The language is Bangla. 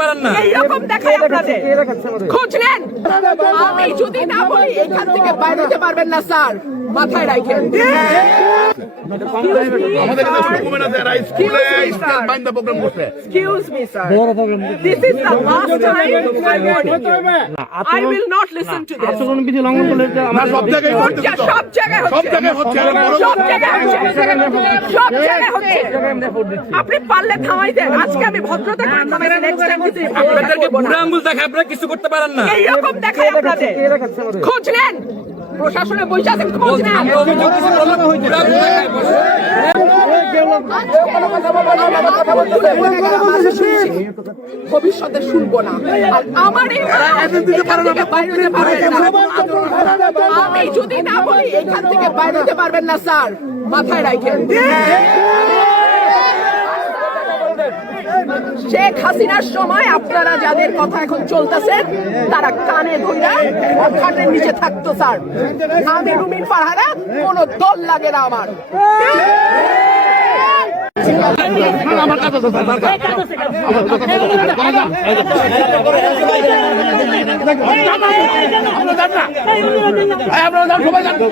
পারেন না। এইরকম দেখায় আপনাদের খোঁজ নেন। আমি যদি না বলি এখান থেকে বাইরে হতে পারবেন না স্যার, মাথায় রাখেন। আমাদের কাছে ডকুমেন্ট আছে, এরা স্কুলে স্টেট বাইন্ড দ্য প্রোগ্রাম করছে। Excuse me, sir. This is the last time I warn you. I will not listen to this. না, সব জায়গায় হচ্ছে তো। সব জায়গায় সব জায়গায় হচ্ছে। সব জায়গায় হচ্ছে। সব জায়গায় হচ্ছে। আপনি পারলে থামাই দেন। আজকে আমি ভদ্রতা করে থামাইছি, next time কিন্তু আপনাদেরকে বুড়া আঙ্গুল দেখায় আপনারা কিছু করতে পারেন না। এইরকম দেখায় আপনাদের খোঁজ নেন। প্রশাসনে বসে আছেন, খোঁজ নেন। আমরা অভিযোগ কিছু বললাম, বুড়া আঙ্গুল দেখায় বসে। ভবিষ্যতে শুনবো না। আর আমার এই এখান থেকে বাইরে হতে পারবেন না। আমি যদি না বলি এখান থেকে বাইরে হতে পারবেন না স্যার, মাথায় রাখেন। শেখ হাসিনার সময় আপনারা যাদের কথা এখন চলতেছেন তারা কানে ধইরা খাটের নিচে থাকতো স্যার। আমি রুমিন ফারহানা, কোনো দল লাগে না আমার। আমরা সবাই জানবো।